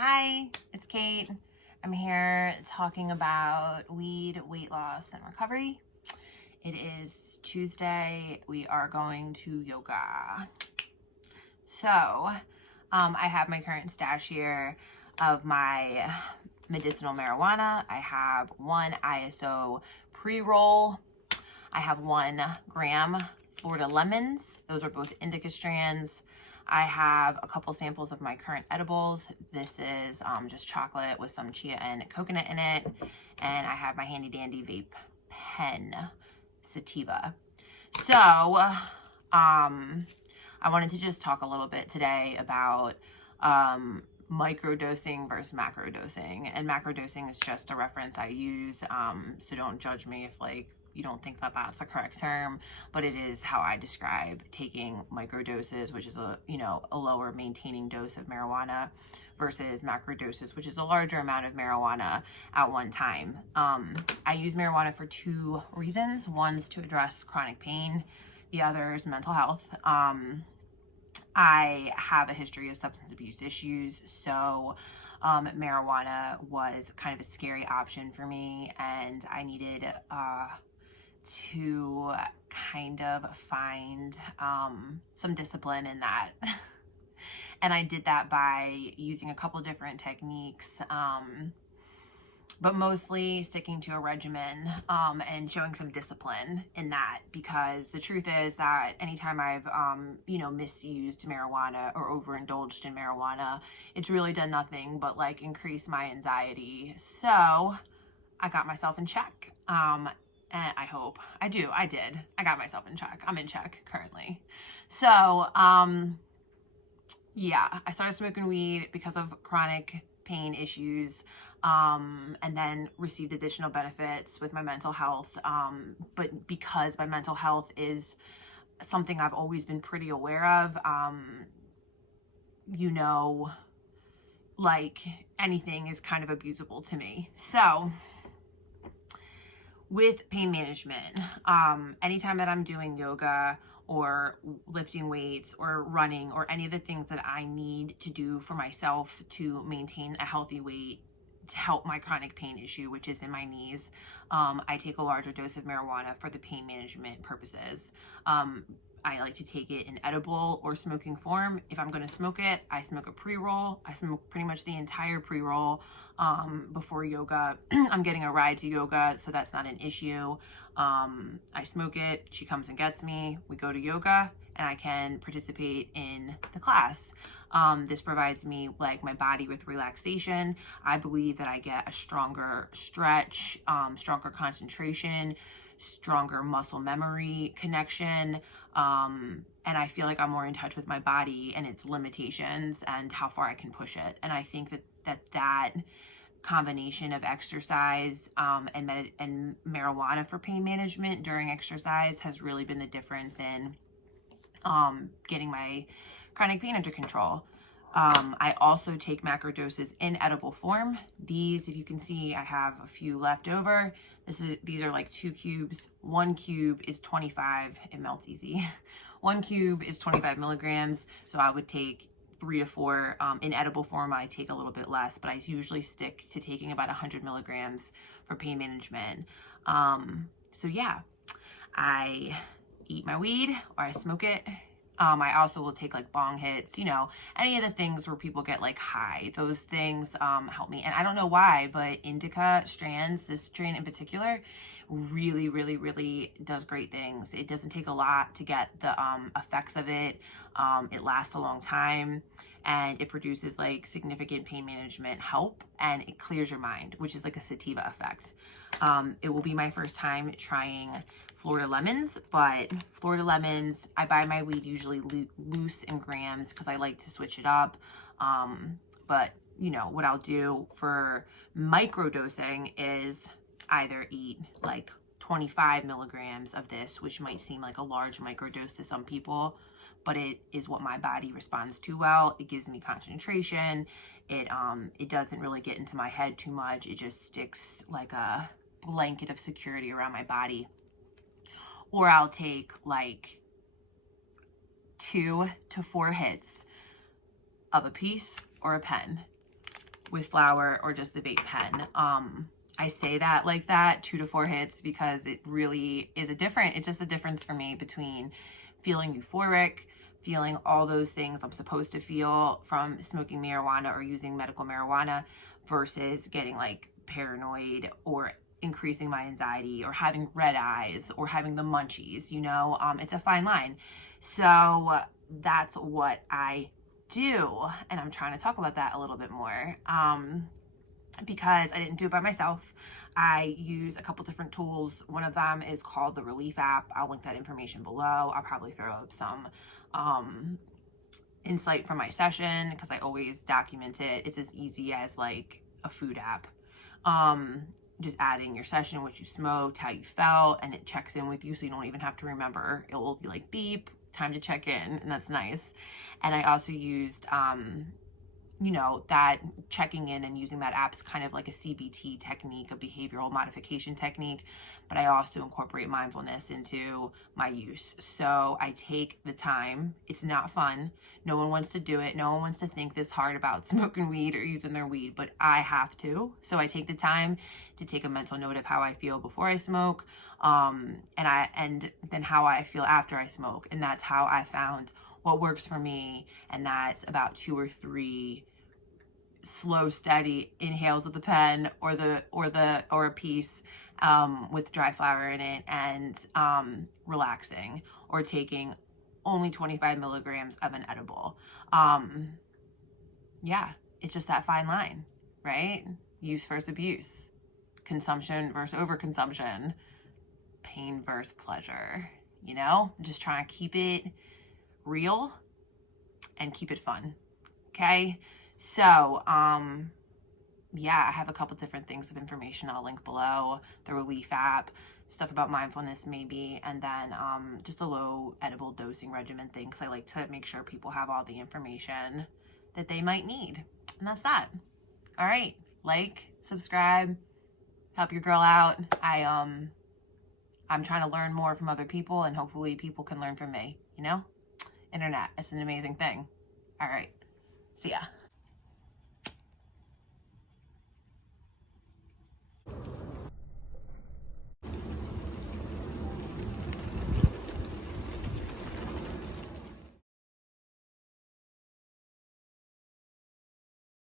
Hi, it's Kate. I'm here talking about weed, weight loss, and recovery. It is Tuesday. We are going to yoga. So, I have my current stash here of my medicinal marijuana. I have one ISO pre-roll. I have 1 gram Florida lemons. Those are both indica strands. I have a couple samples of my current edibles. This is just chocolate with some chia and coconut in it. And I have my handy dandy vape pen, sativa. So, I wanted to just talk a little bit today about microdosing versus macrodosing. And macrodosing is just a reference I use, so don't judge me if you don't think that that's a correct term, but it is how I describe taking microdoses, which is a lower maintaining dose of marijuana, versus macrodoses, which is a larger amount of marijuana at one time. I use marijuana for 2 reasons. One's to address chronic pain, the other is mental health. I have a history of substance abuse issues, so marijuana was kind of a scary option for me, and I needed to kind of find some discipline in that. And I did that by using a couple different techniques, but mostly sticking to a regimen and showing some discipline in that, because the truth is that anytime I've misused marijuana or overindulged in marijuana, it's really done nothing but increase my anxiety. So I got myself in check. And I hope I did. I got myself in check. I'm in check currently. So, yeah, I started smoking weed because of chronic pain issues, and then received additional benefits with my mental health. But because my mental health is something I've always been pretty aware of, anything is kind of abusable to me. So, with pain management, anytime that I'm doing yoga or lifting weights or running or any of the things that I need to do for myself to maintain a healthy weight to help my chronic pain issue, which is in my knees, I take a larger dose of marijuana for the pain management purposes. I like to take it in edible or smoking form. If I'm going to smoke it, I smoke a pre-roll. I smoke pretty much the entire pre-roll before yoga. I'm getting a ride to yoga, so that's not an issue. I smoke it. She comes and gets me. We go to yoga, and I can participate in the class. This provides me my body with relaxation. I believe that I get a stronger stretch, stronger concentration, stronger muscle memory connection, and I feel like I'm more in touch with my body and its limitations and how far I can push it. And I think that combination of exercise and marijuana for pain management during exercise has really been the difference in getting my chronic pain under control. I also take macrodoses in edible form. These, if you can see, I have a few left over. These are 2 cubes. 1 cube is 25. It melts easy. 1 cube is 25 milligrams. So I would take 3 to 4. In edible form, I take a little bit less, but I usually stick to taking about 100 milligrams for pain management. So yeah, I eat my weed or I smoke it. I also will take bong hits, any of the things where people get high. Those things help me. And I don't know why, but indica strands, this strain in particular, really, really, really does great things. It doesn't take a lot to get the effects of it. It lasts a long time, and it produces significant pain management help, and it clears your mind, which is a sativa effect. It will be my first time trying Florida lemons, but Florida lemons, I buy my weed usually loose in grams because I like to switch it up. But what I'll do for microdosing is either eat 25 milligrams of this, which might seem like a large microdose to some people, but it is what my body responds to well. It gives me concentration. It doesn't really get into my head too much. It just sticks like a blanket of security around my body. Or I'll take 2 to 4 hits of a piece or a pen. with flour or just the vape pen. I say that like that, 2 to 4 hits, because it really is it's just a difference for me between feeling euphoric, feeling all those things I'm supposed to feel from smoking marijuana or using medical marijuana, versus getting like paranoid or increasing my anxiety or having red eyes or having the munchies, you know. It's a fine line. So that's what I do, and I'm trying to talk about that a little bit more, because I didn't do it by myself. I use a couple different tools. One of them is called the Relief app. I'll link that information below. I'll probably throw up some insight from my session, because I always document it. It's as easy as like a food app. Just adding your session, what you smoked, how you felt, and it checks in with you, so you don't even have to remember. It will be like, beep, time to check in, and that's nice. And I also used you know, that checking in and using that app's kind of like a CBT technique, a behavioral modification technique, but I also incorporate mindfulness into my use. So I take the time. It's not fun. No one wants to do it. No one wants to think this hard about smoking weed or using their weed, but I have to. So I take the time to take a mental note of how I feel before I smoke, and then how I feel after I smoke. And that's how I found what works for me, and that's about 2 or 3 slow, steady inhales of the pen or a piece with dry flower in it, and relaxing, or taking only 25 milligrams of an edible. Yeah, it's just that fine line, right? Use versus abuse, consumption versus overconsumption, pain versus pleasure. You know, just trying to keep it real and keep it fun. Okay, so yeah, I have a couple different things of information I'll link below. The Relief app, stuff about mindfulness maybe, and then just a low edible dosing regimen thing, because I like to make sure people have all the information that they might need. And that's that. All right, like, subscribe, help your girl out. I'm trying to learn more from other people, and hopefully people can learn from me, you know? Internet, it's an amazing thing. All right, see ya.